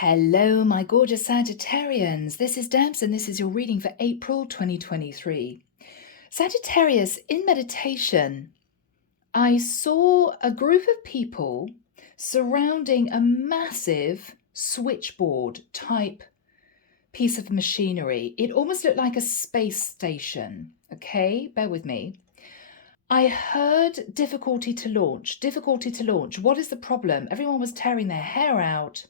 Hello, my gorgeous Sagittarians. This is Debs, and this is your reading for April 2023. Sagittarius, in meditation, I saw a group of people surrounding a massive switchboard type piece of machinery. It almost looked like a space station. Okay, bear with me. I heard difficulty to launch, difficulty to launch. What is the problem? Everyone was tearing their hair out.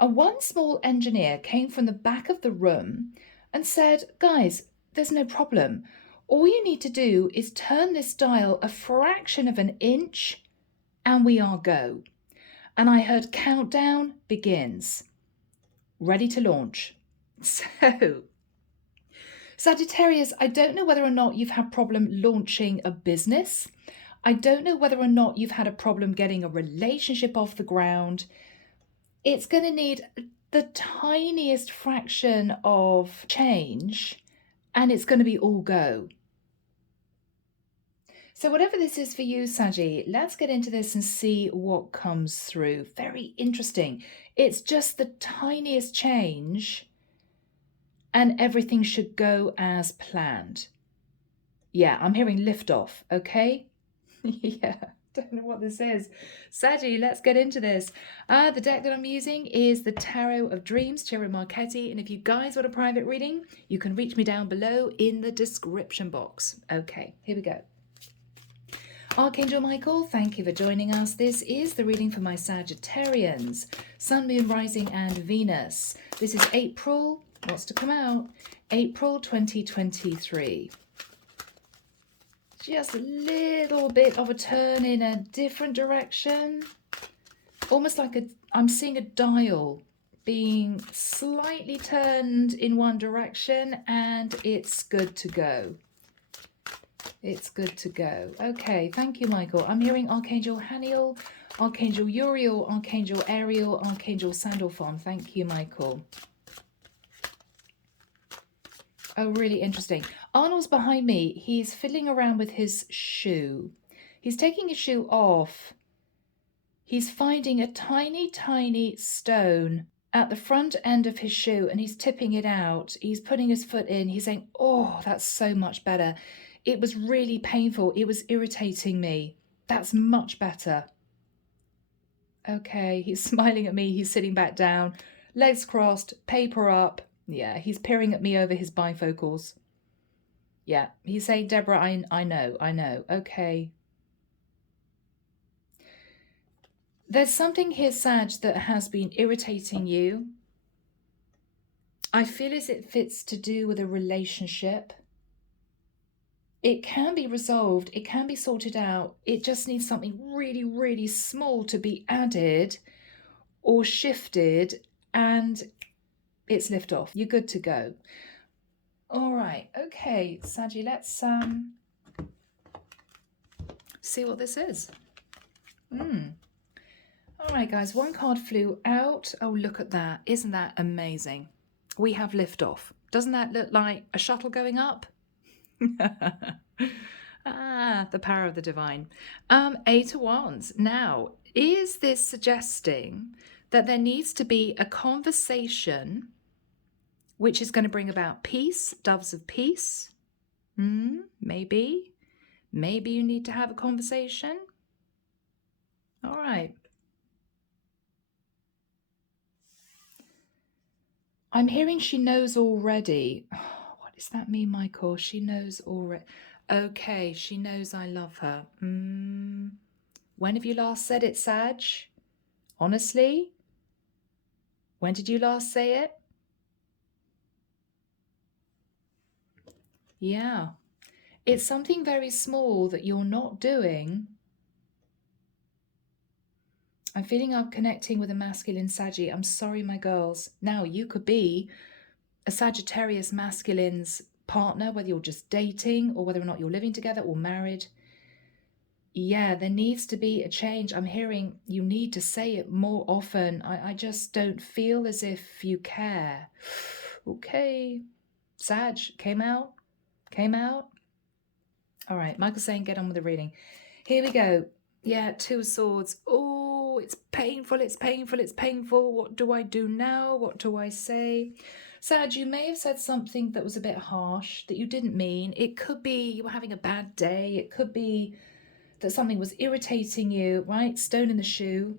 And one small engineer came from the back of the room and said, guys, there's no problem. All you need to do is turn this dial a fraction of an inch and we are go. And I heard countdown begins. Ready to launch. So, Sagittarius, I don't know whether or not you've had problem launching a business. I don't know whether or not you've had a problem getting a relationship off the ground. It's going to need the tiniest fraction of change and it's going to be all go. So whatever this is for you, Saggy, let's get into this and see what comes through. Very interesting. It's just the tiniest change and everything should go as planned. Yeah, I'm hearing liftoff, okay? Yeah. Don't know what this is. Saggy, let's get into this. The deck that I'm using is the Tarot of Dreams, Ciro Marchetti. And if you guys want a private reading, you can reach me down below in the description box. Okay, here we go. Archangel Michael, thank you for joining us. This is the reading for my Sagittarians, Sun, Moon, Rising, and Venus. This is April, what's to come out? April 2023. Just a little bit of a turn in a different direction. Almost like I'm seeing a dial being slightly turned in one direction and it's good to go. It's good to go. Okay, thank you, Michael. I'm hearing Archangel Haniel, Archangel Uriel, Archangel Ariel, Archangel Sandalphon. Thank you, Michael. Oh, really interesting. Arnold's behind me. He's fiddling around with his shoe. He's taking his shoe off. He's finding a tiny, tiny stone at the front end of his shoe and he's tipping it out. He's putting his foot in. He's saying, oh, that's so much better. It was really painful. It was irritating me. That's much better. Okay, he's smiling at me. He's sitting back down, legs crossed, paper up. Yeah, he's peering at me over his bifocals. Yeah, he's saying, Deborah, I know. Okay. There's something here, Sag, that has been irritating you. I feel as it fits to do with a relationship. It can be resolved. It can be sorted out. It just needs something really, really small to be added or shifted and it's liftoff. You're good to go. All right. Okay, Saggy, let's see what this is. All right, guys, one card flew out. Oh, look at that. Isn't that amazing? We have liftoff. Doesn't that look like a shuttle going up? The power of the divine. Eight of Wands. Now, is this suggesting that there needs to be a conversation which is going to bring about peace, doves of peace? Maybe you need to have a conversation. All right. I'm hearing she knows already. What does that mean, Michael? She knows already. Okay, she knows I love her. When have you last said it, Sag? Honestly? When did you last say it? Yeah. It's something very small that you're not doing. I'm feeling I'm connecting with a masculine Saggy. I'm sorry, my girls. Now, you could be a Sagittarius masculine's partner, whether you're just dating or whether or not you're living together or married. Yeah, there needs to be a change. I'm hearing you need to say it more often. I just don't feel as if you care. Okay. Sag, came out. All right, Michael's saying get on with the reading. Here we go. Yeah, Two of Swords. Oh, painful, it's painful, it's painful, it's painful. What do I do now? What do I say? Sag, you may have said something that was a bit harsh that you didn't mean. It could be you were having a bad day. It could be that something was irritating you, right? Stone in the shoe.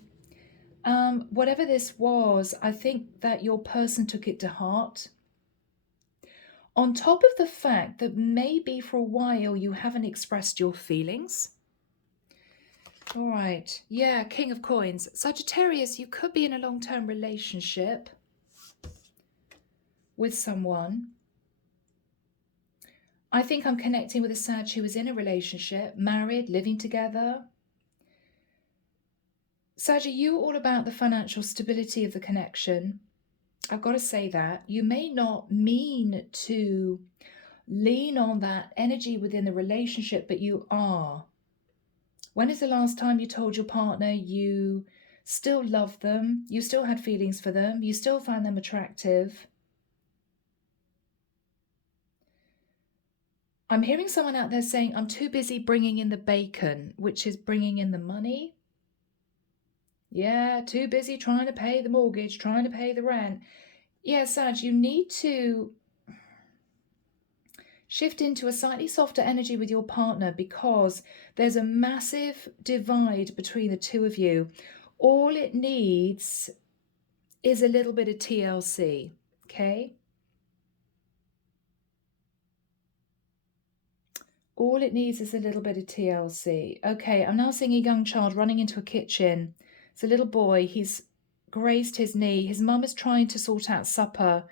Whatever this was, I think that your person took it to heart. On top of the fact that maybe for a while you haven't expressed your feelings. All right. Yeah, King of Coins. Sagittarius, you could be in a long-term relationship with someone. I think I'm connecting with a Sag who is in a relationship, married, living together. Sag, are you all about the financial stability of the connection? I've got to say that. You may not mean to lean on that energy within the relationship, but you are. When is the last time you told your partner you still loved them, you still had feelings for them, you still found them attractive? I'm hearing someone out there saying, I'm too busy bringing in the bacon, which is bringing in the money. Yeah, too busy trying to pay the mortgage, trying to pay the rent. Yeah, Sag, you need to shift into a slightly softer energy with your partner because there's a massive divide between the two of you. All it needs is a little bit of TLC, okay? All it needs is a little bit of TLC. Okay, I'm now seeing a young child running into a kitchen. It's a little boy. He's grazed his knee. His mum is trying to sort out supper.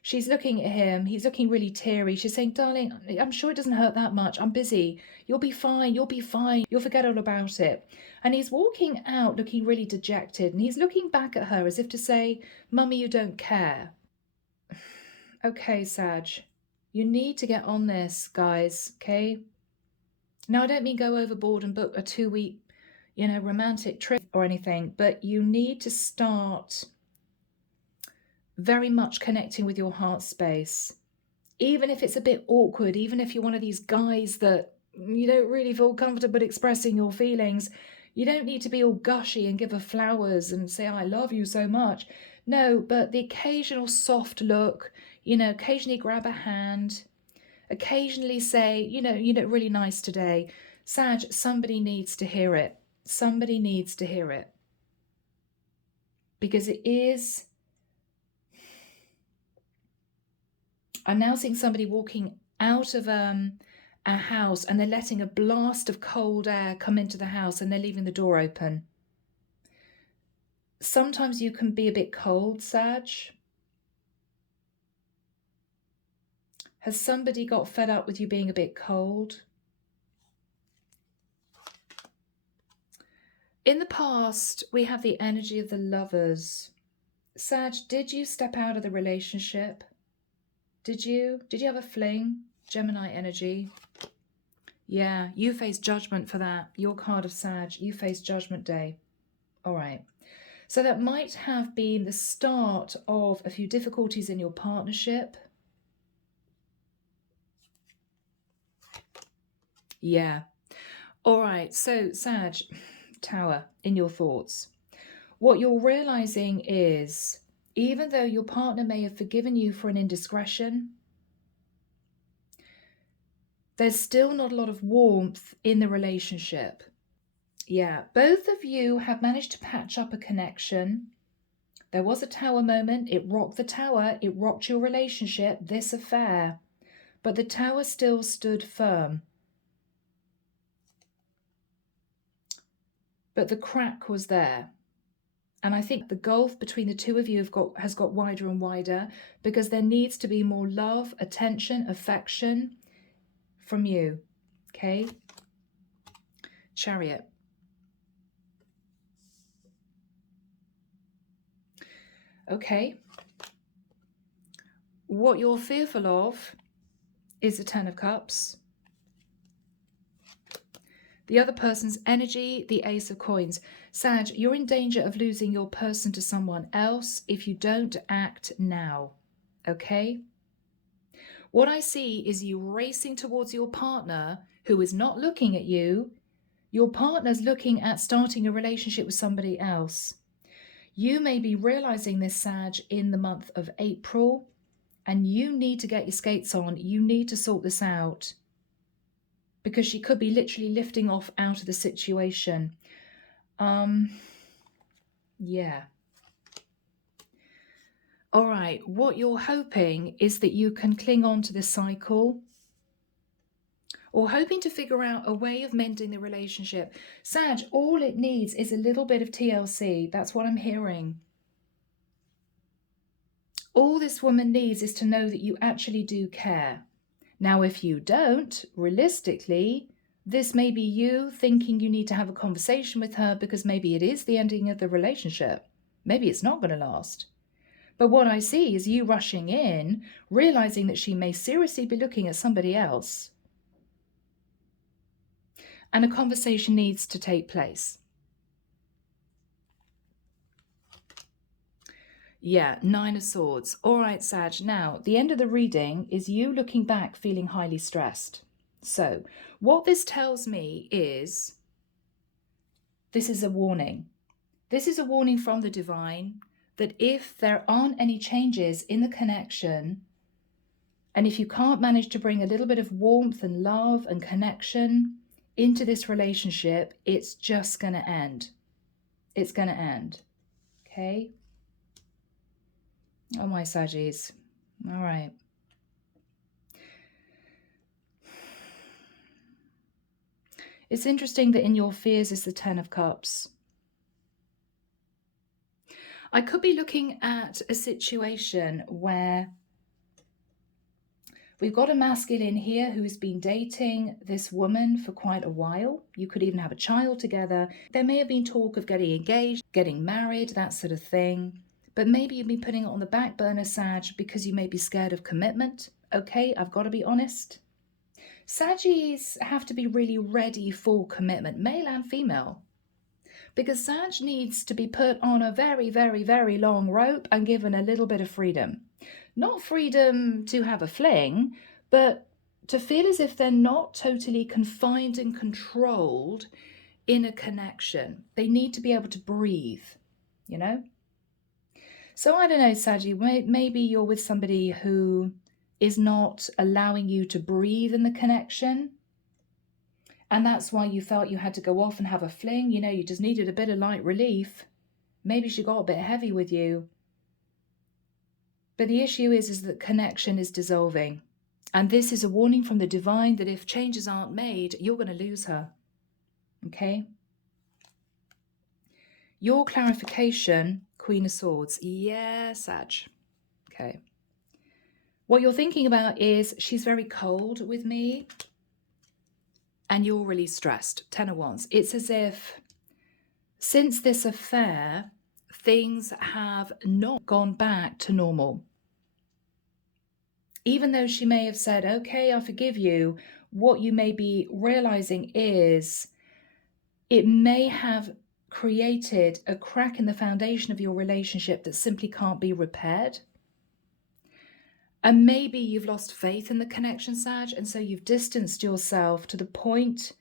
She's looking at him. He's looking really teary. She's saying, darling, I'm sure it doesn't hurt that much. I'm busy. You'll be fine. You'll be fine. You'll forget all about it. And he's walking out looking really dejected. And he's looking back at her as if to say, Mummy, you don't care. Okay, Sag, you need to get on this, guys, okay? Now, I don't mean go overboard and book a 2-week, romantic trip or anything, but you need to start very much connecting with your heart space. Even if it's a bit awkward, even if you're one of these guys that you don't really feel comfortable expressing your feelings, you don't need to be all gushy and give her flowers and say, I love you so much. No, but the occasional soft look, occasionally grab a hand, occasionally say, you look really nice today. Sag, somebody needs to hear it. Somebody needs to hear it. Because it is... I'm now seeing somebody walking out of a house and they're letting a blast of cold air come into the house and they're leaving the door open. Sometimes you can be a bit cold, Sag. Has somebody got fed up with you being a bit cold? In the past, we have the energy of the Lovers. Sag, did you step out of the relationship? Did you have a fling? Gemini energy. Yeah, you face judgment for that. Your card of Sag, you face Judgment Day. All right. So that might have been the start of a few difficulties in your partnership. Yeah. All right. So Sag, Tower, in your thoughts. What you're realizing is, even though your partner may have forgiven you for an indiscretion, there's still not a lot of warmth in the relationship. Yeah, both of you have managed to patch up a connection. There was a tower moment. It rocked the tower. It rocked your relationship, this affair. But the tower still stood firm. But the crack was there. And I think the gulf between the two of you has got wider and wider because there needs to be more love, attention, affection from you. Okay? Chariot. Okay. What you're fearful of is the Ten of Cups. The other person's energy, the Ace of Coins. Sag, you're in danger of losing your person to someone else if you don't act now. Okay? What I see is you racing towards your partner who is not looking at you. Your partner's looking at starting a relationship with somebody else. You may be realizing this, Sag, in the month of April, and you need to get your skates on. You need to sort this out, because she could be literally lifting off out of the situation. Yeah. All right, what you're hoping is that you can cling on to this cycle, or hoping to figure out a way of mending the relationship. Sag, all it needs is a little bit of TLC. That's what I'm hearing. All this woman needs is to know that you actually do care. Now, if you don't, realistically, this may be you thinking you need to have a conversation with her because maybe it is the ending of the relationship. Maybe it's not going to last. But what I see is you rushing in, realizing that she may seriously be looking at somebody else. And a conversation needs to take place. Yeah, 9 of Swords. All right, Sag. Now, the end of the reading is you looking back feeling highly stressed. So, what this tells me is this is a warning. This is a warning from the divine that if there aren't any changes in the connection, and if you can't manage to bring a little bit of warmth and love and connection into this relationship, it's just going to end. It's going to end. Okay? Oh, my Saggies. All right. It's interesting that in your fears is the 10 of Cups. I could be looking at a situation where we've got a masculine here who's been dating this woman for quite a while. You could even have a child together. There may have been talk of getting engaged, getting married, that sort of thing. But maybe you've been putting it on the back burner, Sag, because you may be scared of commitment. Okay, I've got to be honest. Saggies have to be really ready for commitment, male and female. Because Sag needs to be put on a very, very, very long rope and given a little bit of freedom. Not freedom to have a fling, but to feel as if they're not totally confined and controlled in a connection. They need to be able to breathe, you know? So I don't know, Saggy, maybe you're with somebody who is not allowing you to breathe in the connection. And that's why you felt you had to go off and have a fling. You know, you just needed a bit of light relief. Maybe she got a bit heavy with you. But the issue is that connection is dissolving. And this is a warning from the divine that if changes aren't made, you're going to lose her. Okay? Your clarification, Queen of Swords. Yeah, Sag. Okay. What you're thinking about is she's very cold with me and you're really stressed. 10 of Wands. It's as if since this affair, things have not gone back to normal. Even though she may have said, okay, I forgive you, what you may be realizing is it may have created a crack in the foundation of your relationship that simply can't be repaired. And maybe you've lost faith in the connection, Sag, and so you've distanced yourself to the point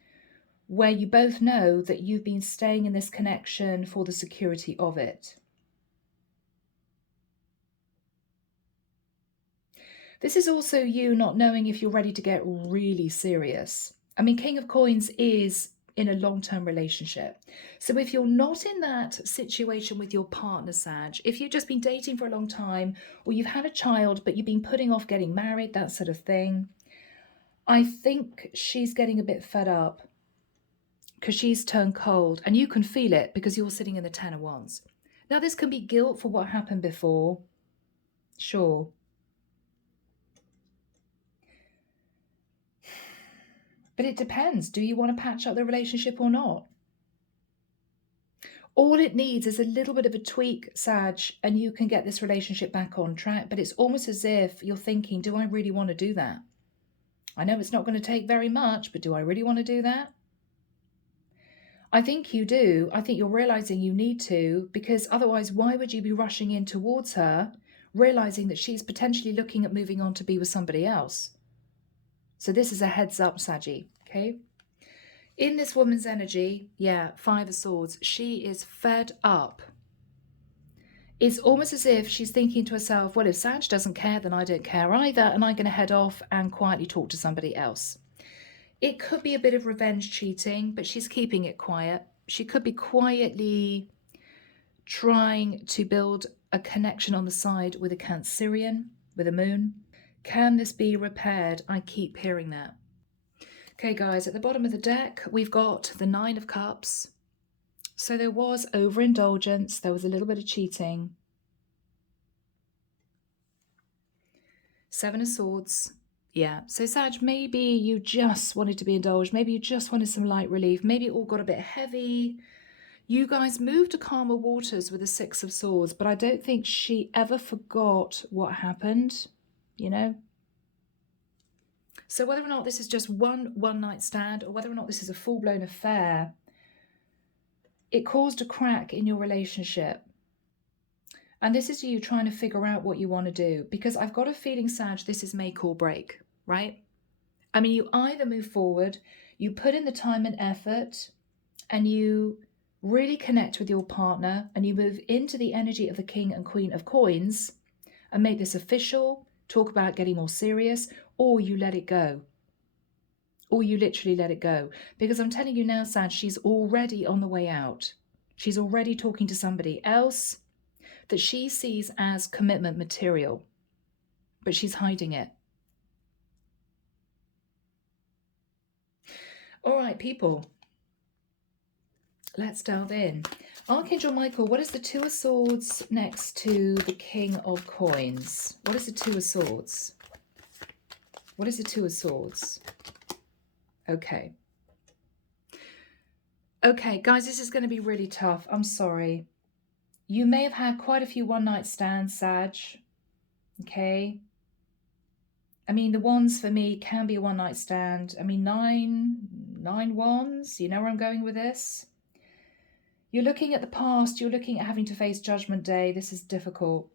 where you both know that you've been staying in this connection for the security of it. This is also you not knowing if you're ready to get really serious. I mean, King of Coins is in a long-term relationship. So if you're not in that situation with your partner, Sag, if you've just been dating for a long time, or you've had a child, but you've been putting off getting married, that sort of thing, I think she's getting a bit fed up because she's turned cold, and you can feel it because you're sitting in the 10 of Wands. Now, this can be guilt for what happened before. Sure. But it depends. Do you want to patch up the relationship or not? All it needs is a little bit of a tweak, Sag, and you can get this relationship back on track. But it's almost as if you're thinking, do I really want to do that? I know it's not going to take very much, but do I really want to do that? I think you do. I think you're realizing you need to, because otherwise, why would you be rushing in towards her, realizing that she's potentially looking at moving on to be with somebody else? So this is a heads up, Saggy, okay? In this woman's energy, yeah, Five of Swords, she is fed up. It's almost as if she's thinking to herself, well, if Sag doesn't care, then I don't care either, and I'm going to head off and quietly talk to somebody else. It could be a bit of revenge cheating, but she's keeping it quiet. She could be quietly trying to build a connection on the side with a Cancerian, with a moon. Can this be repaired? I keep hearing that. Okay, guys, at the bottom of the deck, we've got the Nine of Cups. So there was overindulgence. There was a little bit of cheating. Seven of Swords. Yeah. So Sag, maybe you just wanted to be indulged. Maybe you just wanted some light relief. Maybe it all got a bit heavy. You guys moved to calmer waters with the Six of Swords, but I don't think she ever forgot what happened, you know? So whether or not this is just one night stand or whether or not this is a full-blown affair, it caused a crack in your relationship. And this is you trying to figure out what you want to do, because I've got a feeling, Sag, this is make or break, right? I mean, you either move forward, you put in the time and effort, and you really connect with your partner, and you move into the energy of the King and Queen of Coins and make this official, talk about getting more serious, or you let it go. Or you literally let it go. Because I'm telling you now, Sag, she's already on the way out. She's already talking to somebody else that she sees as commitment material, but she's hiding it. All right, people, let's delve in. Archangel Michael, what is the Two of Swords next to the King of Coins? What is the Two of Swords? What is the Two of Swords? Okay. Okay, guys, this is going to be really tough. I'm sorry. You may have had quite a few one-night stands, Sag. Okay. I mean, the wands for me can be a one-night stand. I mean, nine wands. You know where I'm going with this? You're looking at the past. You're looking at having to face Judgment Day. This is difficult.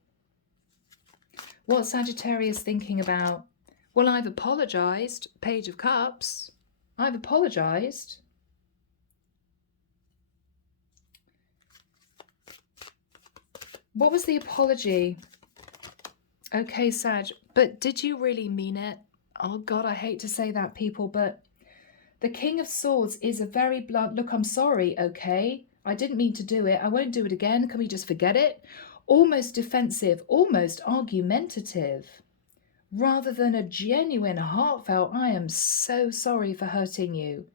What Sagittarius thinking about? Well, I've apologized. Page of Cups. I've apologized. What was the apology? Okay, Sag, but did you really mean it? Oh, God, I hate to say that, people, but the King of Swords is a very blunt, look, I'm sorry, okay? I didn't mean to do it. I won't do it again. Can we just forget it? Almost defensive, almost argumentative, rather than a genuine, heartfelt, I am so sorry for hurting you.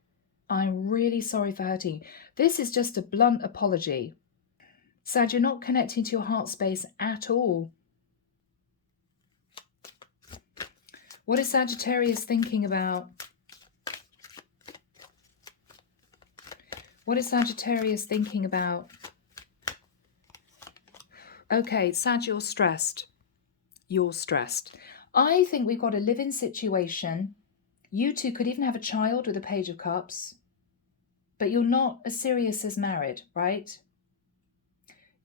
I'm really sorry for hurting you. This is just a blunt apology. Sag, you're not connecting to your heart space at all. What is Sagittarius thinking about? What is Sagittarius thinking about? Okay, Sag, you're stressed. You're stressed. I think we've got a live-in situation. You two could even have a child with a Page of Cups, but you're not as serious as married, right?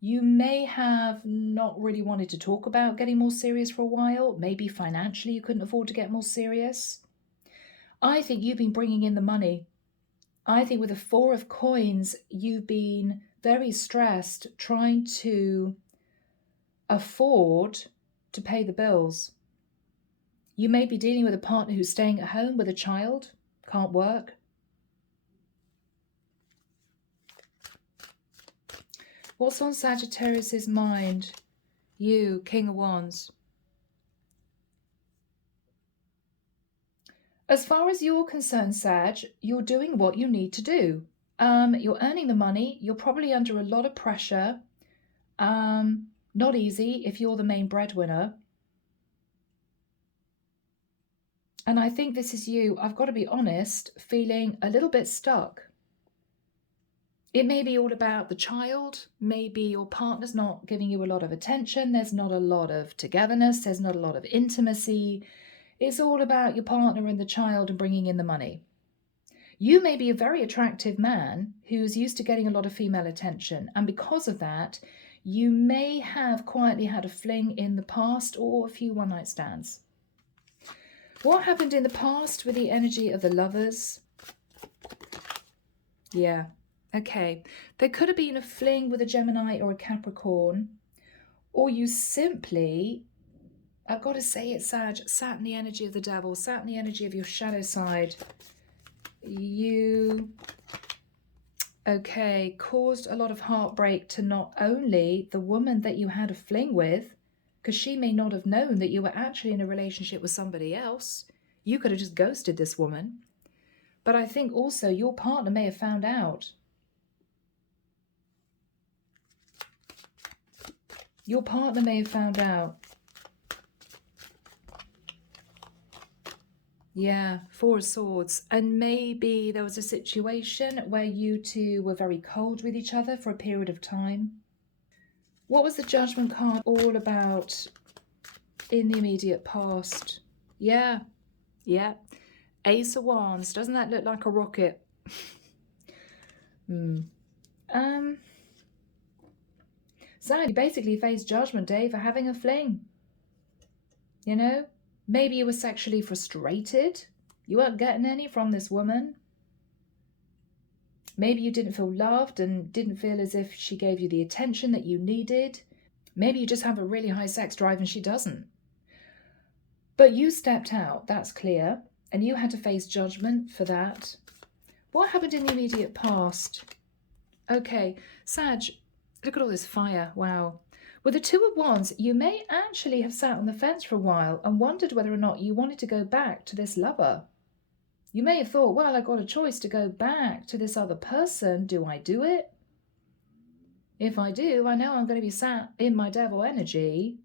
You may have not really wanted to talk about getting more serious for a while. Maybe financially you couldn't afford to get more serious. I think you've been bringing in the money. I think with the Four of Coins, you've been very stressed trying to afford to pay the bills. You may be dealing with a partner who's staying at home with a child, can't work. What's on Sagittarius's mind? You, King of Wands. As far as you're concerned, Sag, you're doing what you need to do. You're earning the money. You're probably under a lot of pressure. Not easy if you're the main breadwinner. And I think this is you, I've got to be honest, feeling a little bit stuck. It may be all about the child. Maybe your partner's not giving you a lot of attention. There's not a lot of togetherness. There's not a lot of intimacy. It's all about your partner and the child and bringing in the money. You may be a very attractive man who's used to getting a lot of female attention. And because of that, you may have quietly had a fling in the past or a few one-night stands. What happened in the past with the energy of the Lovers? Yeah. Okay. There could have been a fling with a Gemini or a Capricorn, or you simply, I've got to say it, Sag, sat in the energy of the devil, sat in the energy of your shadow side. You, okay, caused a lot of heartbreak to not only the woman that you had a fling with, because she may not have known that you were actually in a relationship with somebody else. You could have just ghosted this woman. But I think also your partner may have found out. Your partner may have found out. Yeah, Four of Swords. And maybe there was a situation where you two were very cold with each other for a period of time. What was the Judgment card all about in the immediate past? Yeah, yeah. Ace of Wands. Doesn't that look like a rocket? So you basically faced Judgment Day for having a fling. You know? Maybe you were sexually frustrated. You weren't getting any from this woman. Maybe you didn't feel loved and didn't feel as if she gave you the attention that you needed. Maybe you just have a really high sex drive and she doesn't. But you stepped out, that's clear, and you had to face judgment for that. What happened in the immediate past? Okay, Sag, look at all this fire, wow. With the Two of Wands, you may actually have sat on the fence for a while and wondered whether or not you wanted to go back to this lover. You may have thought, well, I got a choice to go back to this other person. Do I do it? If I do, I know I'm going to be sat in my devil energy.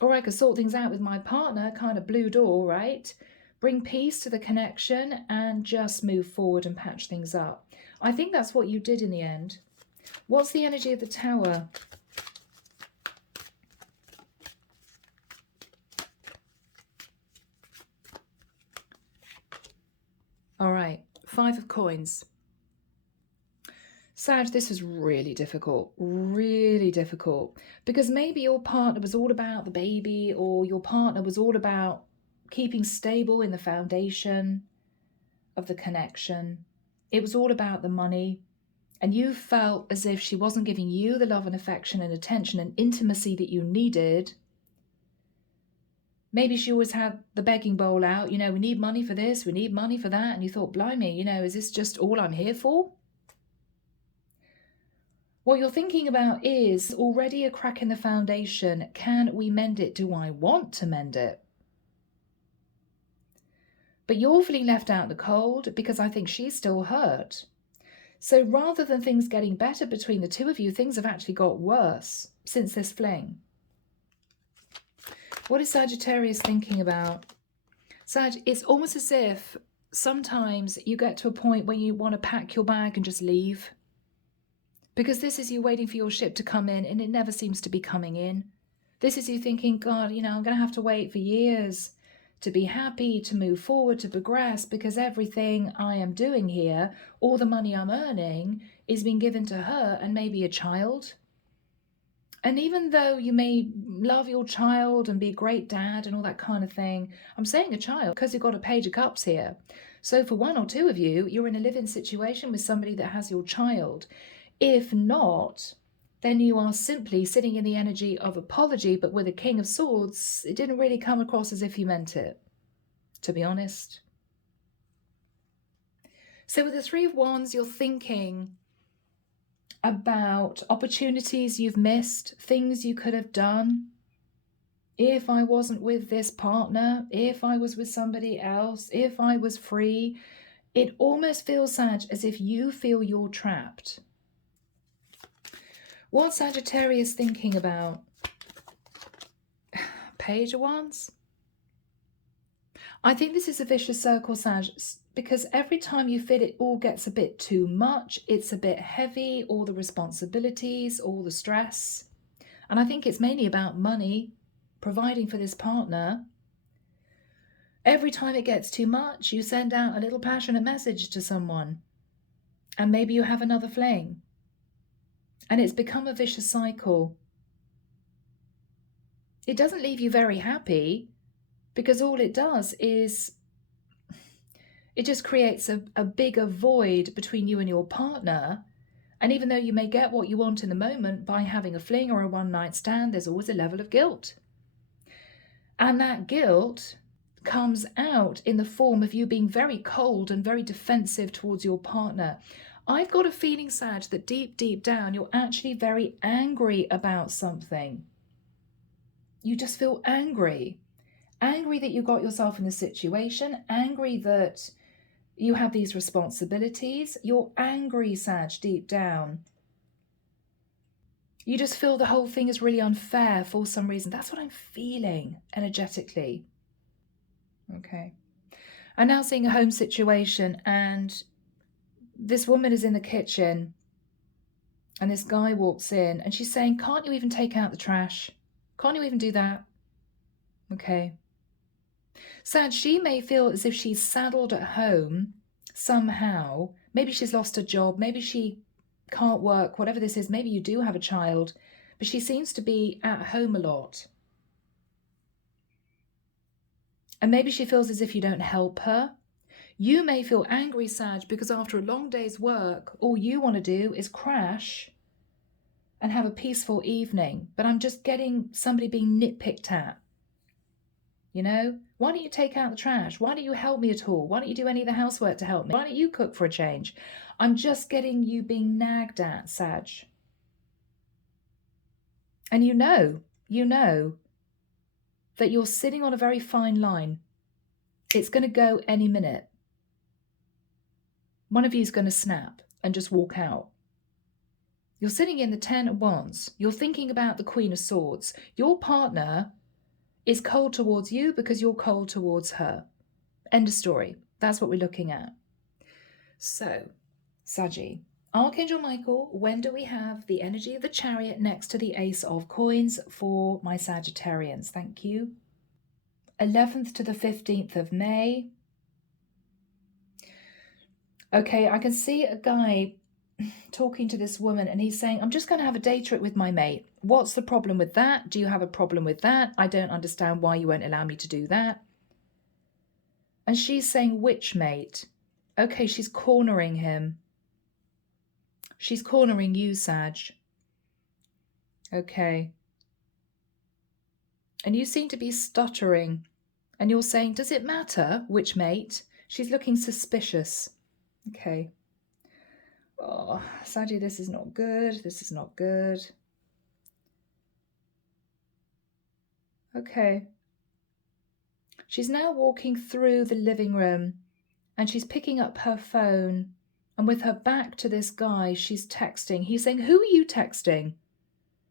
Or I could sort things out with my partner, kind of blue door, right? Bring peace to the connection and just move forward and patch things up. I think that's what you did in the end. What's the energy of the Tower? All right, Five of Coins. Sag, this is really difficult, because maybe your partner was all about the baby, or your partner was all about keeping stable in the foundation of the connection. It was all about the money, and you felt as if she wasn't giving you the love and affection and attention and intimacy that you needed. Maybe she always had the begging bowl out, we need money for this, we need money for that, and you thought, blimey, is this just all I'm here for? What you're thinking about is already a crack in the foundation. Can we mend it? Do I want to mend it? But you're feeling left out in the cold because I think she's still hurt. So rather than things getting better between the two of you, things have actually got worse since this fling. What is Sagittarius thinking about? Sag, it's almost as if sometimes you get to a point where you want to pack your bag and just leave. Because this is you waiting for your ship to come in and it never seems to be coming in. This is you thinking, God, I'm going to have to wait for years to be happy, to move forward, to progress, because everything I am doing here, all the money I'm earning, is being given to her and maybe a child. And even though you may love your child and be a great dad and all that kind of thing, I'm saying a child because you've got a Page of Cups here. So for one or two of you, you're in a live-in situation with somebody that has your child. If not, then you are simply sitting in the energy of apology, but with a King of Swords, it didn't really come across as if you meant it, to be honest. So with the Three of Wands, you're thinking about opportunities you've missed, things you could have done. If I wasn't with this partner, if I was with somebody else, if I was free, it almost feels, Sag, as if you feel you're trapped. What's Sagittarius thinking about? Page of Wands? I think this is a vicious circle, Sag, because every time you feel it all gets a bit too much, it's a bit heavy, all the responsibilities, all the stress. And I think it's mainly about money, providing for this partner. Every time it gets too much, you send out a little passionate message to someone. And maybe you have another fling. And it's become a vicious cycle. It doesn't leave you very happy, because all it does is It just creates a bigger void between you and your partner. And even though you may get what you want in the moment by having a fling or a one-night stand, there's always a level of guilt. And that guilt comes out in the form of you being very cold and very defensive towards your partner. I've got a feeling, Sag, that deep, deep down, you're actually very angry about something. You just feel angry. Angry that you got yourself in this situation, angry that you have these responsibilities. You're angry, Sag, deep down. You just feel the whole thing is really unfair for some reason. That's what I'm feeling energetically. Okay. I'm now seeing a home situation, and this woman is in the kitchen, and this guy walks in, and she's saying, can't you even take out the trash? Can't you even do that? Okay. Sad, she may feel as if she's saddled at home somehow. Maybe she's lost her job. Maybe she can't work, whatever this is. Maybe you do have a child, but she seems to be at home a lot. And maybe she feels as if you don't help her. You may feel angry, Sag, because after a long day's work, all you want to do is crash and have a peaceful evening. But I'm just getting somebody being nitpicked at. You know, why don't you take out the trash? Why don't you help me at all? Why don't you do any of the housework to help me? Why don't you cook for a change? I'm just getting you being nagged at, Sag. And you know that you're sitting on a very fine line. It's going to go any minute. One of you is going to snap and just walk out. You're sitting in the 10 of Wands. You're thinking about the Queen of Swords. Your partner is cold towards you because you're cold towards her. End of story. That's what we're looking at. So, Saggy, Archangel Michael, when do we have the energy of the Chariot next to the Ace of Coins for my Sagittarians? Thank you. 11th to the 15th of May. Okay, I can see a guy talking to this woman and he's saying, I'm just going to have a day trip with my mate. What's the problem with that? Do you have a problem with that? I don't understand why you won't allow me to do that. And she's saying, which mate? Okay, she's cornering him. She's cornering you, Sag. Okay. And you seem to be stuttering. And you're saying, does it matter which mate? She's looking suspicious. Okay. Oh, Saggy, this is not good. This is not good. Okay. She's now walking through the living room and she's picking up her phone, and with her back to this guy, she's texting. He's saying, who are you texting?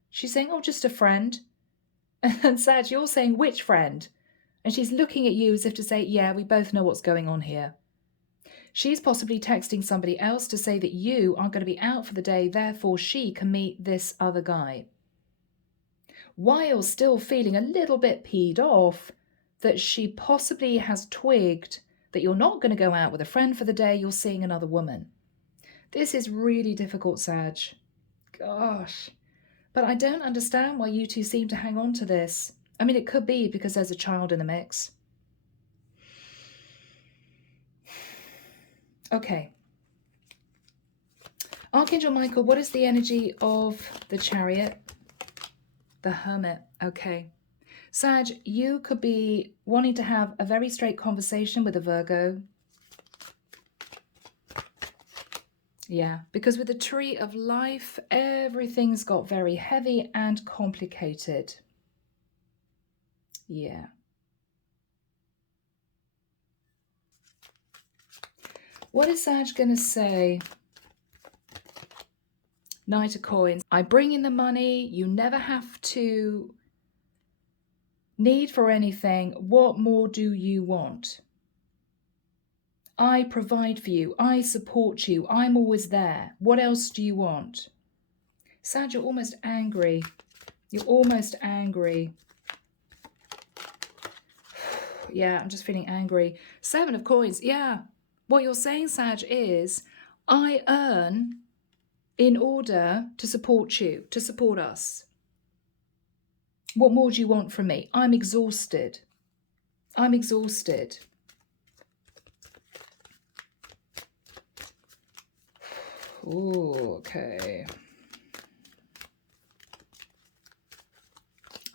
She's saying, oh, just a friend. And Sag, you're saying, which friend? And she's looking at you as if to say, yeah, we both know what's going on here. She's possibly texting somebody else to say that you are going to be out for the day, therefore she can meet this other guy. While still feeling a little bit peed off that she possibly has twigged that you're not going to go out with a friend for the day, you're seeing another woman. This is really difficult, Sag. Gosh. But I don't understand why you two seem to hang on to this. I mean, it could be because there's a child in the mix. Okay. Archangel Michael, what is the energy of the Chariot? The Hermit. Okay. Sag, you could be wanting to have a very straight conversation with a Virgo. Yeah, because with the Tree of Life, everything's got very heavy and complicated. Yeah. What is Sag going to say? Knight of Coins. I bring in the money. You never have to need for anything. What more do you want? I provide for you. I support you. I'm always there. What else do you want? Sag, you're almost angry. You're almost angry. Yeah, I'm just feeling angry. 7 of Coins. Yeah. What you're saying, Sag, is I earn in order to support you, to support us. What more do you want from me? I'm exhausted. I'm exhausted. Ooh, okay.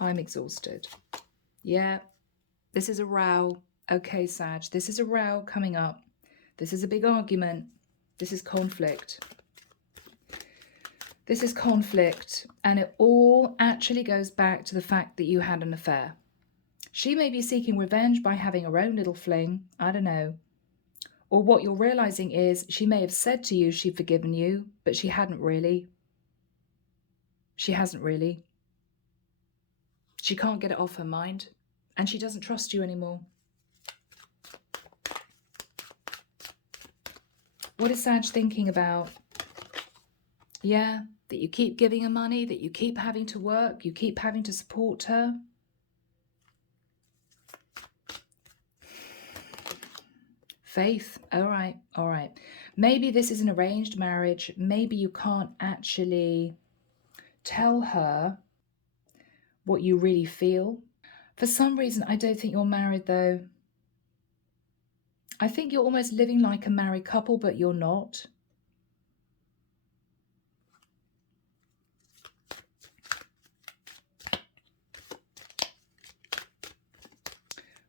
I'm exhausted. Yeah, this is a row. Okay, Sag, this is a row coming up. This is a big argument. This is conflict. This is conflict, and it all actually goes back to the fact that you had an affair. She may be seeking revenge by having her own little fling. I don't know. Or what you're realizing is she may have said to you she'd forgiven you, but she hadn't really. She hasn't really. She can't get it off her mind, and she doesn't trust you anymore. What is Sag thinking about? Yeah, that you keep giving her money, that you keep having to work, you keep having to support her. Faith. All right, all right. Maybe this is an arranged marriage. Maybe you can't actually tell her what you really feel. For some reason, I don't think you're married, though. I think you're almost living like a married couple, but you're not.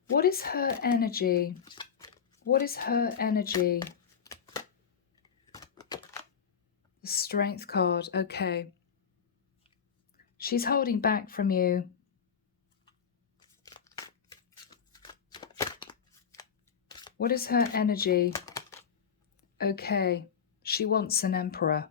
What is her energy? What is her energy? The Strength card. Okay. She's holding back from you. What is her energy? Okay. She wants an emperor.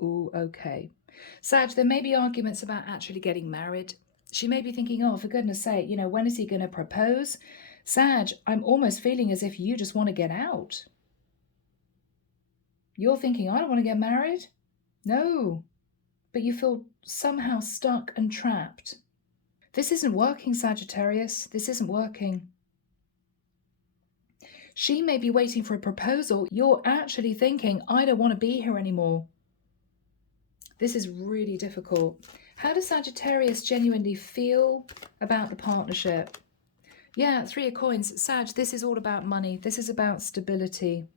Ooh, okay. Sag, there may be arguments about actually getting married. She may be thinking, oh, for goodness sake, you know, when is he going to propose? Sag, I'm almost feeling as if you just want to get out. You're thinking, I don't want to get married. No, but you feel somehow stuck and trapped. This isn't working, Sagittarius. This isn't working. She may be waiting for a proposal. You're actually thinking, I don't want to be here anymore. This is really difficult. How does Sagittarius genuinely feel about the partnership? Yeah, 3 of coins. Sag, this is all about money. This is about stability.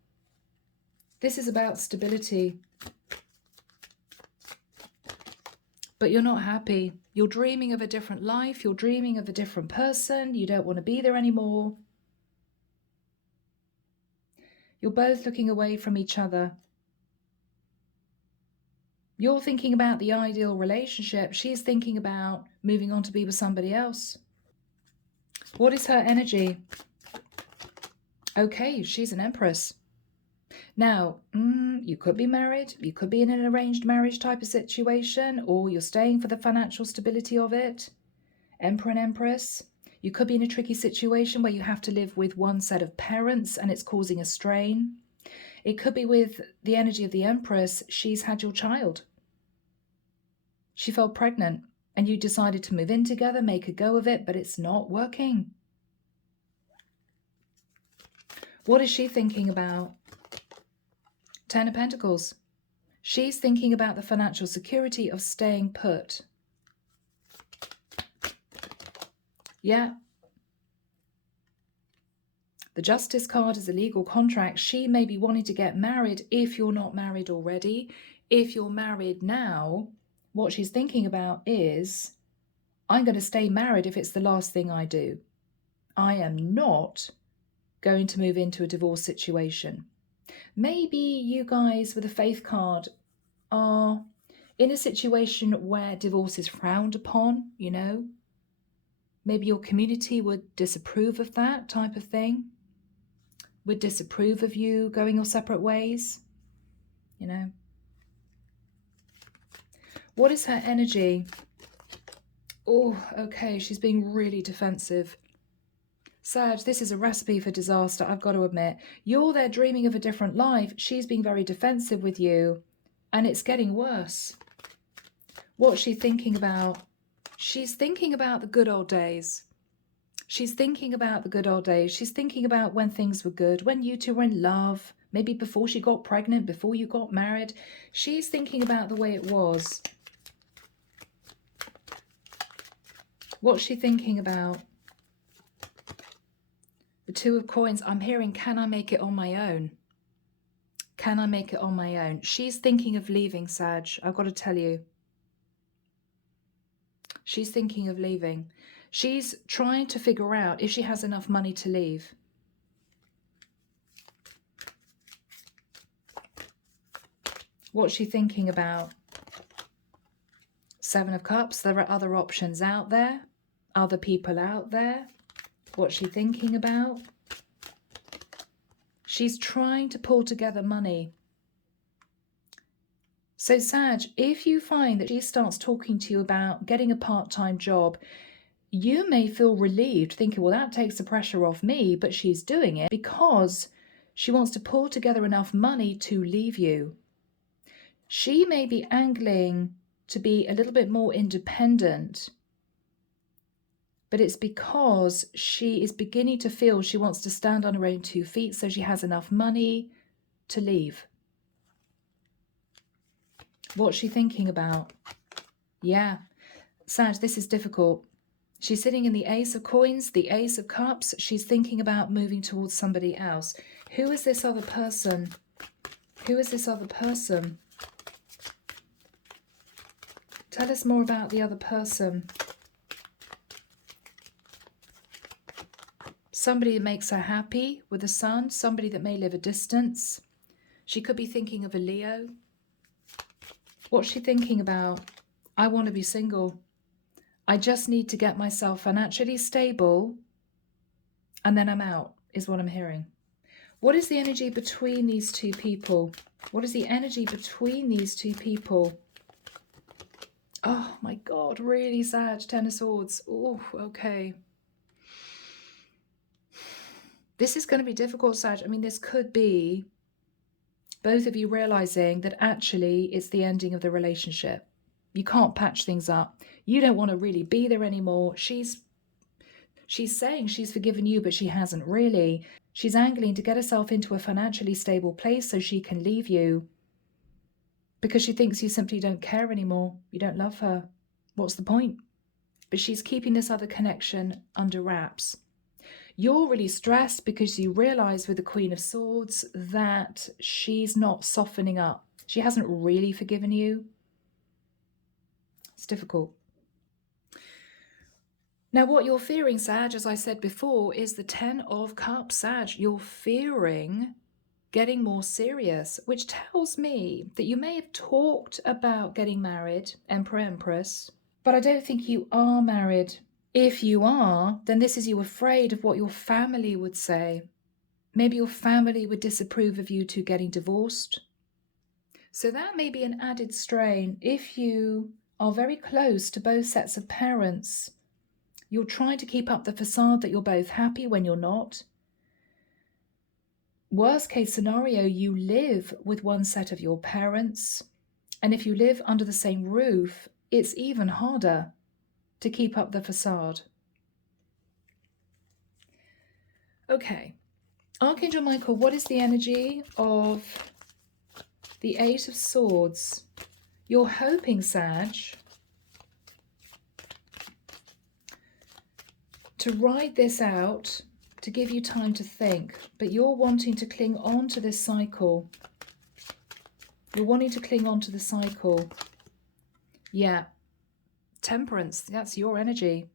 This is about stability. But you're not happy. You're dreaming of a different life. You're dreaming of a different person. You don't want to be there anymore. You're both looking away from each other. You're thinking about the ideal relationship. She's thinking about moving on to be with somebody else. What is her energy? Okay, she's an empress. Now, you could be married. You could be in an arranged marriage type of situation, or you're staying for the financial stability of it. Emperor and empress. You could be in a tricky situation where you have to live with one set of parents and it's causing a strain. It could be with the energy of the empress. She's had your child. She fell pregnant and you decided to move in together, make a go of it, but it's not working. What is she thinking about? 10 of Pentacles. She's thinking about the financial security of staying put. Yeah. The Justice card is a legal contract. She may be wanting to get married if you're not married already. If you're married now, what she's thinking about is, I'm going to stay married if it's the last thing I do. I am not going to move into a divorce situation. Maybe you guys with a Faith card are in a situation where divorce is frowned upon, you know. Maybe your community would disapprove of that type of thing. Would disapprove of you going your separate ways, you know. What is her energy? Oh, okay, she's being really defensive. Sag, this is a recipe for disaster, I've got to admit. You're there dreaming of a different life. She's being very defensive with you, and it's getting worse. What's she thinking about? She's thinking about the good old days. She's thinking about the good old days. She's thinking about when things were good, when you two were in love, maybe before she got pregnant, before you got married. She's thinking about the way it was. What's she thinking about? The 2 of coins. I'm hearing, can I make it on my own? Can I make it on my own? She's thinking of leaving, Sag. I've got to tell you. She's thinking of leaving. She's trying to figure out if she has enough money to leave. What's she thinking about? Seven of Cups. There are other options out there. Other people out there. What's she thinking about? She's trying to pull together money. So Sag, if you find that she starts talking to you about getting a part-time job, you may feel relieved, thinking, well, that takes the pressure off me, but she's doing it because she wants to pull together enough money to leave you. She may be angling to be a little bit more independent, but it's because she is beginning to feel she wants to stand on her own 2 feet, so she has enough money to leave. What's she thinking about? Yeah, Sag, this is difficult. She's sitting in the Ace of Coins, the Ace of Cups. She's thinking about moving towards somebody else. Who is this other person? Who is this other person? Tell us more about the other person. Somebody that makes her happy with the sun, somebody that may live a distance. She could be thinking of a Leo. What's she thinking about? I want to be single. I just need to get myself financially stable and then I'm out, is what I'm hearing. What is the energy between these two people? What is the energy between these two people? Oh my God, really Sag, Ten of Swords. Oh, okay. This is going to be difficult, Sag. I mean, this could be both of you realizing that actually it's the ending of the relationship. You can't patch things up. You don't want to really be there anymore. She's saying she's forgiven you, but she hasn't really. She's angling to get herself into a financially stable place so she can leave you because she thinks you simply don't care anymore. You don't love her. What's the point? But she's keeping this other connection under wraps. You're really stressed because you realize with the Queen of Swords that she's not softening up. She hasn't really forgiven you. It's difficult. Now, what you're fearing, Sag, as I said before, is the Ten of Cups, Sag. You're fearing getting more serious, which tells me that you may have talked about getting married, Emperor, Empress, but I don't think you are married. If you are, then this is you afraid of what your family would say. Maybe your family would disapprove of you two getting divorced. So that may be an added strain. If you are very close to both sets of parents, you're trying to keep up the facade that you're both happy when you're not. Worst case scenario, you live with one set of your parents. And if you live under the same roof, it's even harder to keep up the facade. Okay. Archangel Michael, what is the energy of the Eight of Swords? You're hoping, Sag, to ride this out, to give you time to think, but you're wanting to cling on to this cycle. You're wanting to cling on to the cycle. Yeah. Temperance, that's your energy.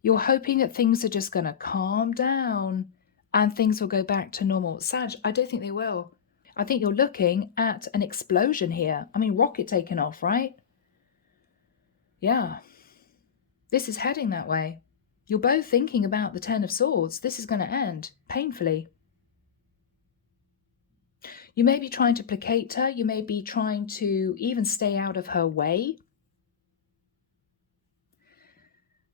You're hoping that things are just going to calm down and things will go back to normal. Sag, I don't think they will. I think you're looking at an explosion here. I mean, rocket taking off, right? Yeah. This is heading that way. You're both thinking about the Ten of Swords. This is going to end painfully. You may be trying to placate her. You may be trying to even stay out of her way.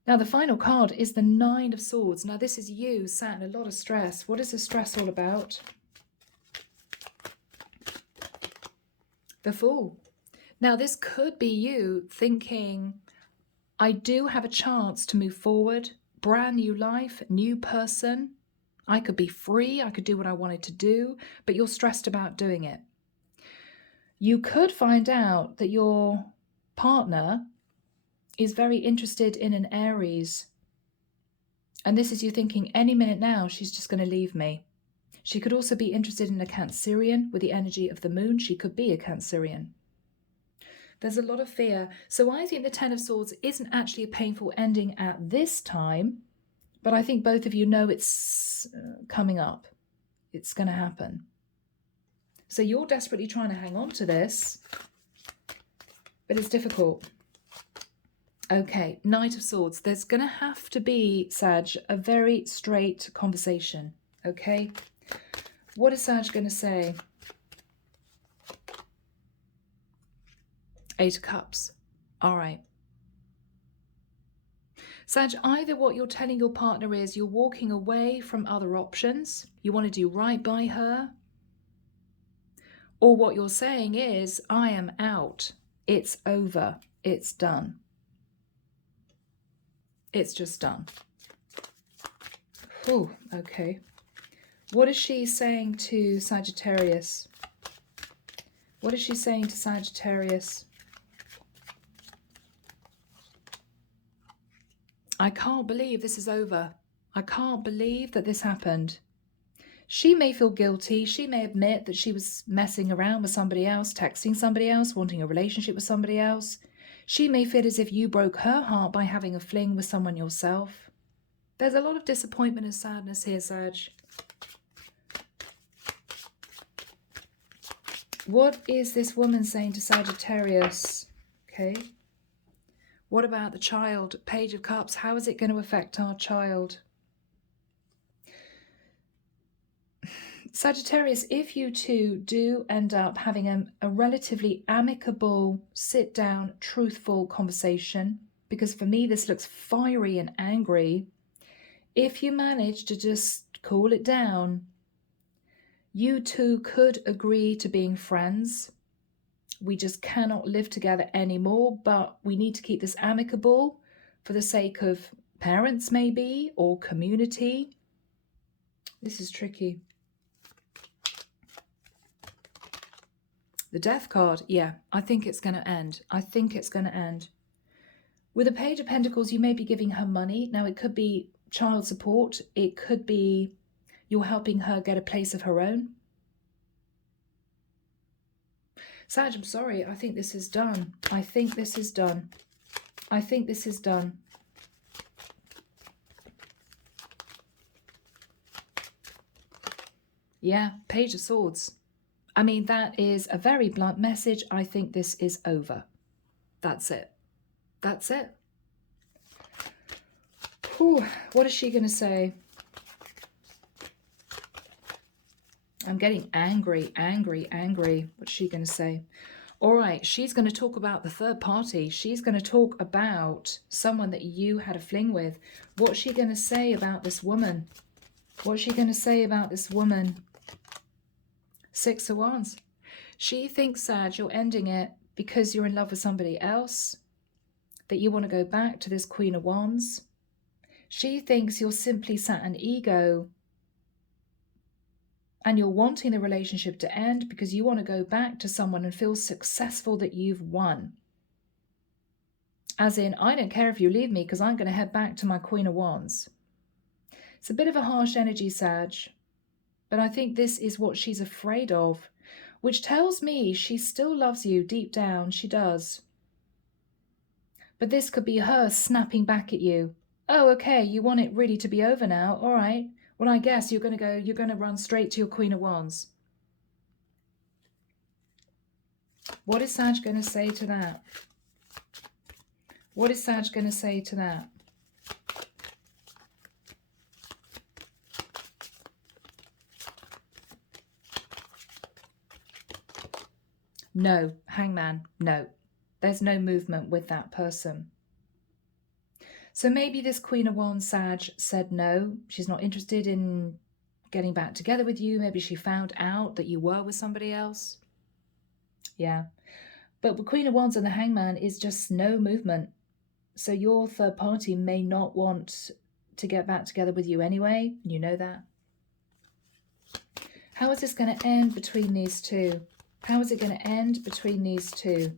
Now, the final card is the Nine of Swords. Now, this is you sat in a lot of stress. What is the stress all about? The Fool. Now, this could be you thinking, I do have a chance to move forward, brand new life, new person. I could be free. I could do what I wanted to do, but you're stressed about doing it. You could find out that your partner is very interested in an Aries. And this is you thinking any minute now, she's just going to leave me. She could also be interested in a Cancerian with the energy of the moon. She could be a Cancerian. There's a lot of fear. So I think the Ten of Swords isn't actually a painful ending at this time, but I think both of you know it's coming up. It's going to happen. So you're desperately trying to hang on to this, but it's difficult. Okay, Knight of Swords. There's going to have to be, Sag, a very straight conversation. Okay? What is Sag going to say? Eight of Cups. All right. Sag, either what you're telling your partner is you're walking away from other options, you want to do right by her, or what you're saying is, I am out. It's over. It's done. It's just done. Oh, okay. What is she saying to Sagittarius? What is she saying to Sagittarius? I can't believe this is over. I can't believe that this happened. She may feel guilty. She may admit that she was messing around with somebody else, texting somebody else, wanting a relationship with somebody else. She may feel as if you broke her heart by having a fling with someone yourself. There's a lot of disappointment and sadness here, Sag. What is this woman saying to Sagittarius? Okay. What about the child? Page of Cups. How is it going to affect our child? Sagittarius, if you two do end up having a relatively amicable, sit-down, truthful conversation, because for me this looks fiery and angry, if you manage to just cool it down, you two could agree to being friends. We just cannot live together anymore, but we need to keep this amicable for the sake of parents maybe, or community. This is tricky. The Death card, yeah, I think it's going to end. I think it's going to end. With the Page of Pentacles, you may be giving her money. Now, it could be child support. It could be you're helping her get a place of her own. Sag, I'm sorry. I think this is done. I think this is done. I think this is done. Yeah, Page of Swords. I mean, that is a very blunt message. I think this is over. That's it. That's it. Whew, what is she going to say? I'm getting angry, angry, angry. What's she going to say? All right, she's going to talk about the third party. She's going to talk about someone that you had a fling with. What's she going to say about this woman? What's she going to say about this woman? Six of Wands. She thinks, Sag, you're ending it because you're in love with somebody else, that you want to go back to this Queen of Wands. She thinks you're simply sat an ego and you're wanting the relationship to end because you want to go back to someone and feel successful that you've won. As in, I don't care if you leave me because I'm going to head back to my Queen of Wands. It's a bit of a harsh energy, Sag. But I think this is what she's afraid of, which tells me she still loves you deep down. She does. But this could be her snapping back at you. Oh, okay, you want it really to be over now. All right. Well, I guess you're going to run straight to your Queen of Wands. What is Sag going to say to that? What is Sag going to say to that? No, Hangman, no. There's no movement with that person. So maybe this Queen of Wands, Sag, said no. She's not interested in getting back together with you. Maybe she found out that you were with somebody else. Yeah. But the Queen of Wands and the Hangman is just no movement. So your third party may not want to get back together with you anyway. You know that. How is this going to end between these two? How is it going to end between these two?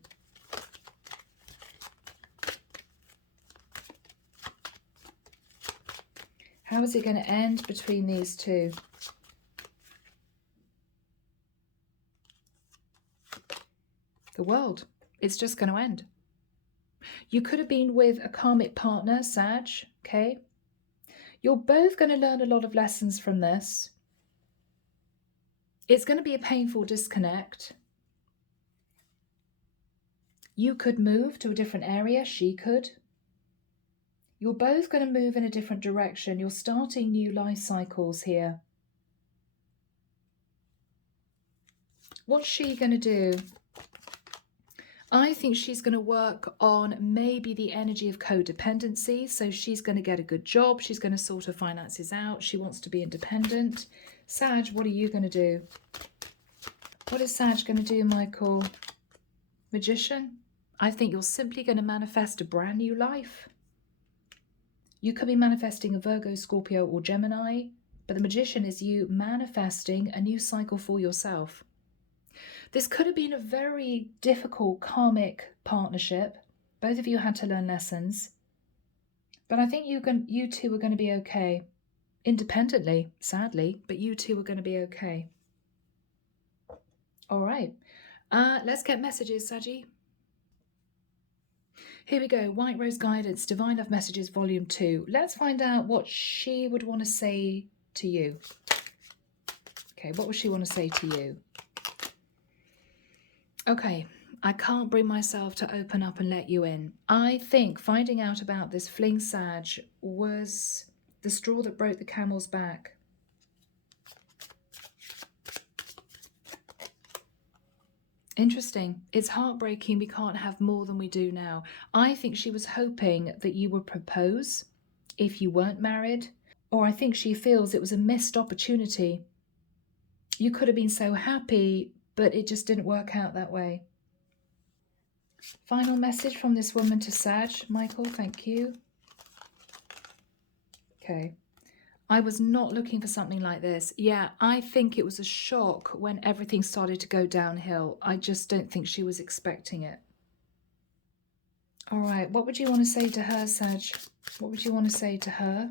How is it going to end between these two? the world. It's just going to end. You could have been with a karmic partner, Sag, okay? You're both going to learn a lot of lessons from this. It's going to be a painful disconnect. You could move to a different area, she could. You're both going to move in a different direction. You're starting new life cycles here. What's she going to do? I think she's going to work on maybe the energy of codependency. So she's going to get a good job. She's going to sort her finances out. She wants to be independent. Sag, what are you going to do? What is Sag going to do, Michael? Magician? I think you're simply going to manifest a brand new life. You could be manifesting a Virgo, Scorpio, or Gemini, but the Magician is you manifesting a new cycle for yourself. This could have been a very difficult karmic partnership. Both of you had to learn lessons. But I think you two are going to be okay. Independently, sadly, but you two are going to be okay. All right. Let's get messages, Saji. Here we go. White Rose Guidance, Divine Love Messages, Volume 2. Let's find out what she would want to say to you. Okay, what would she want to say to you? Okay, I can't bring myself to open up and let you in. I think finding out about this fling, Sag, was the straw that broke the camel's back. Interesting. It's heartbreaking we can't have more than we do now. I think she was hoping that you would propose if you weren't married, or I think she feels it was a missed opportunity. You could have been so happy, but it just didn't work out that way. Final message from this woman to Sag. Michael, thank you. Okay. I was not looking for something like this. Yeah, I think it was a shock when everything started to go downhill. I just don't think she was expecting it. All right, what would you want to say to her, Sag? What would you want to say to her?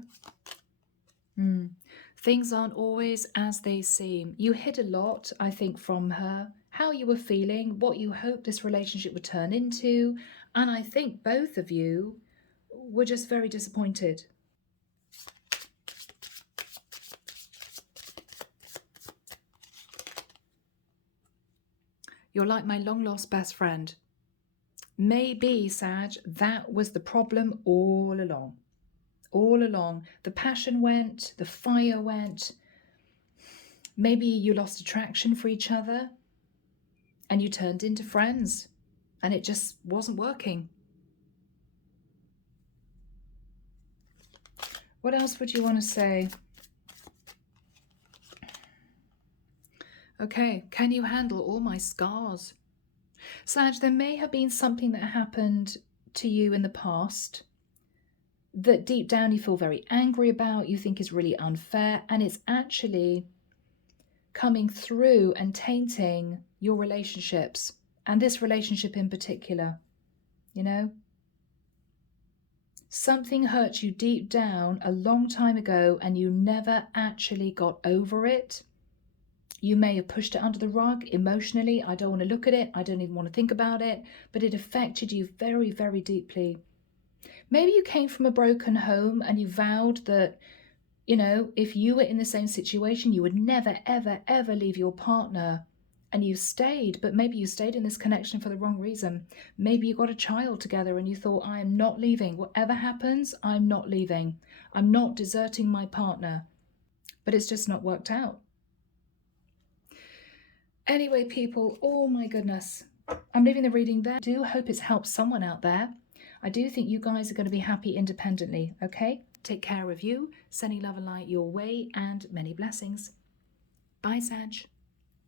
Things aren't always as they seem. You hid a lot, I think, from her. How you were feeling, what you hoped this relationship would turn into. And I think both of you were just very disappointed. You're like my long-lost best friend. Maybe, Sag, that was the problem all along. All along. The passion went, the fire went. Maybe you lost attraction for each other and you turned into friends and it just wasn't working. What else would you want to say? Okay, can you handle all my scars? Sag, there may have been something that happened to you in the past that deep down you feel very angry about, you think is really unfair, and it's actually coming through and tainting your relationships, and this relationship in particular, you know? Something hurt you deep down a long time ago and you never actually got over it. You may have pushed it under the rug emotionally. I don't want to look at it. I don't even want to think about it. But it affected you very, very deeply. Maybe you came from a broken home and you vowed that, you know, if you were in the same situation, you would never, ever, ever leave your partner. And you stayed, but maybe you stayed in this connection for the wrong reason. Maybe you got a child together and you thought, I am not leaving. Whatever happens, I'm not leaving. I'm not deserting my partner. But it's just not worked out. Anyway, people, oh my goodness. I'm leaving the reading there. I do hope it's helped someone out there. I do think you guys are going to be happy independently, okay? Take care of you, sending love and light your way, and many blessings. Bye, Sag.